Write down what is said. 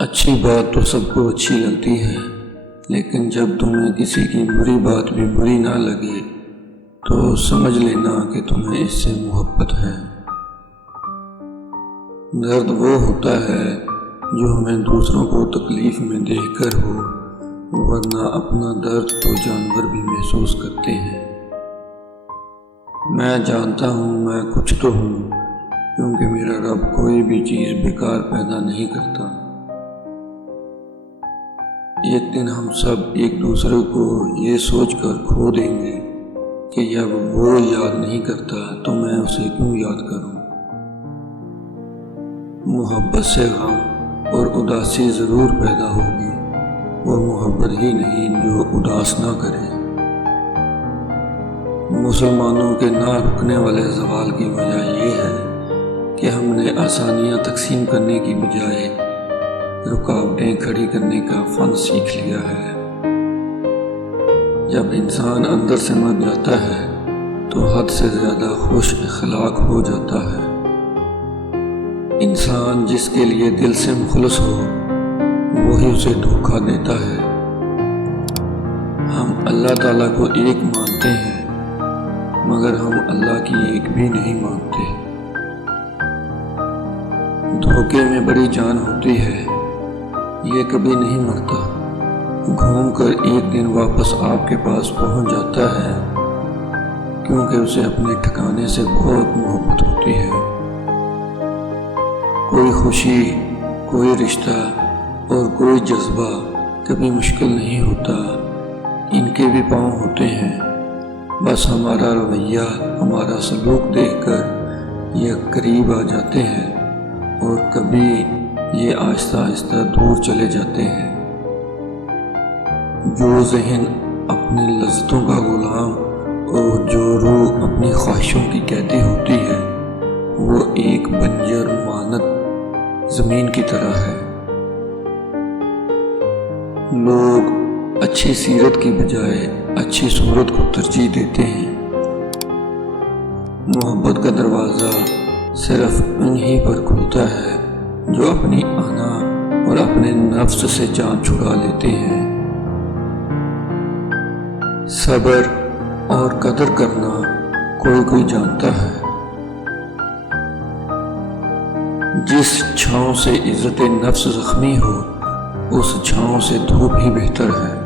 اچھی بات تو سب کو اچھی لگتی ہے، لیکن جب تمہیں کسی کی بری بات بھی بری نہ لگے تو سمجھ لینا کہ تمہیں اس سے محبت ہے۔ درد وہ ہوتا ہے جو ہمیں دوسروں کو تکلیف میں دیکھ کر ہو، ورنہ اپنا درد تو جانور بھی محسوس کرتے ہیں۔ میں جانتا ہوں میں کچھ تو ہوں، کیونکہ میرا رب کوئی بھی چیز بیکار پیدا نہیں کرتا۔ ایک دن ہم سب ایک دوسرے کو یہ سوچ کر کھو دیں گے کہ جب وہ یاد نہیں کرتا تو میں اسے کیوں یاد کروں۔ محبت سے غم اور اداسی ضرور پیدا ہوگی، وہ محبت ہی نہیں جو اداس نہ کرے۔ مسلمانوں کے نہ رکنے والے زوال کی وجہ یہ ہے کہ ہم نے آسانیاں تقسیم کرنے کی بجائے رکاوٹیں کھڑی کرنے کا فن سیکھ لیا ہے۔ جب انسان اندر سے مر جاتا ہے تو حد سے زیادہ خوش اخلاق ہو جاتا ہے۔ انسان جس کے لیے دل سے مخلص ہو وہی اسے دھوکہ دیتا ہے۔ ہم اللہ تعالیٰ کو ایک مانتے ہیں، مگر ہم اللہ کی ایک بھی نہیں مانتے۔ دھوکے میں بڑی جان ہوتی ہے، یہ کبھی نہیں مرتا، گھوم کر ایک دن واپس آپ کے پاس پہنچ جاتا ہے، کیونکہ اسے اپنے ٹھکانے سے بہت محبت ہوتی ہے۔ کوئی خوشی، کوئی رشتہ اور کوئی جذبہ کبھی مشکل نہیں ہوتا، ان کے بھی پاؤں ہوتے ہیں، بس ہمارا رویہ، ہمارا سلوک دیکھ کر یہ قریب آ جاتے ہیں اور کبھی یہ آہستہ آہستہ دور چلے جاتے ہیں۔ جو ذہن اپنی لذتوں کا غلام اور جو روح اپنی خواہشوں کی قیدی ہوتی ہے وہ ایک بنجر مانت زمین کی طرح ہے۔ لوگ اچھی سیرت کی بجائے اچھی صورت کو ترجیح دیتے ہیں۔ محبت کا دروازہ صرف انہی پر کھلتا ہے جو اپنی انا اور اپنے نفس سے جان چھڑا لیتے ہیں۔ صبر اور قدر کرنا کوئی جانتا ہے۔ جس چھاؤں سے عزت نفس زخمی ہو، اس چھاؤں سے دھوپ ہی بہتر ہے۔